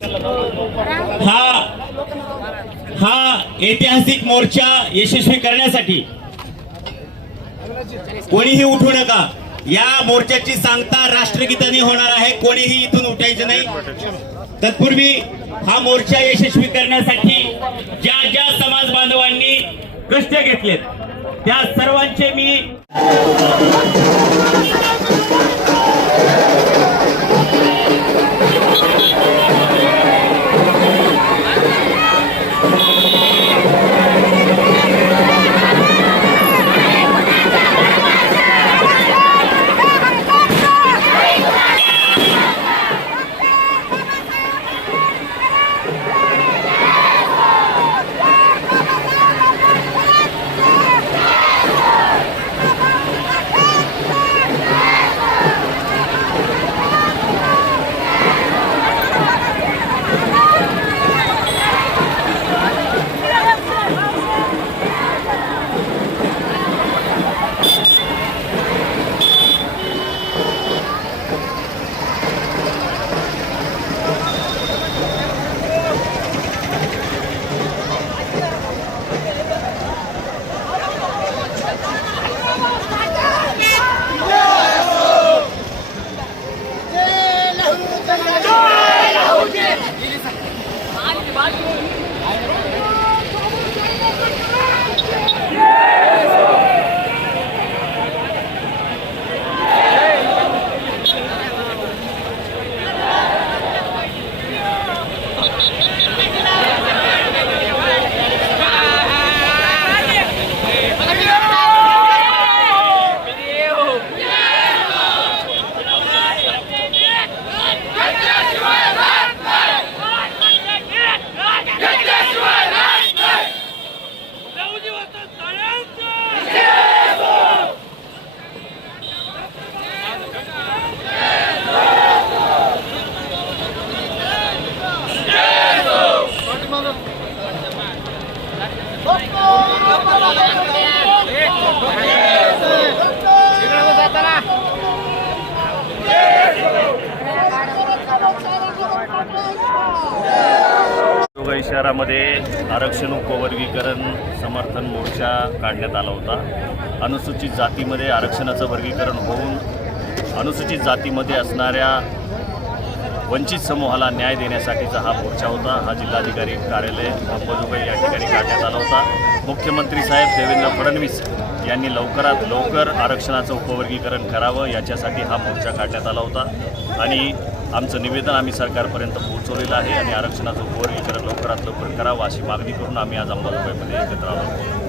हा ऐतिहासिक मोर्चा यशस्वी करण्यासाठी कोणीही उठू नका। या मोर्चाची सांगता राष्ट्रगीताने होणार आहे। कोणीही इथून उठायचं नाही। तत्पूर्वी हा मोर्चा यशस्वी करण्यासाठी ज्या ज्या समाज बांधवांनी कष्ट घेतलेत त्या सर्वांचे मी शहरामध्ये आरक्षण उपवर्गीकरण समर्थन मोर्चा काढण्यात आला होता। अनुसूचित जातीमध्ये आरक्षणाचं वर्गीकरण होऊन अनुसूचित जातीमध्ये असणाऱ्या वंचित समूहाला न्याय देण्यासाठीचा हा मोर्चा होता। हा जिल्हाधिकारी कार्यालय अंबाजोगाई या ठिकाणी काढण्यात आला होता। मुख्यमंत्री साहेब देवेंद्र फडणवीस यांनी लवकरात लवकर आरक्षणाचं उपवर्गीकरण करावं याच्यासाठी हा मोर्चा काढण्यात आला होता आणि आमचं निवेदन आम्ही सरकारपर्यंत पोहोचवलेलं आहे आणि आरक्षणाचं उपवर्गीकरण लवकरात लवकर करावं अशी मागणी करून आम्ही आज अंबाजोगाईमध्ये एकत्र आलो।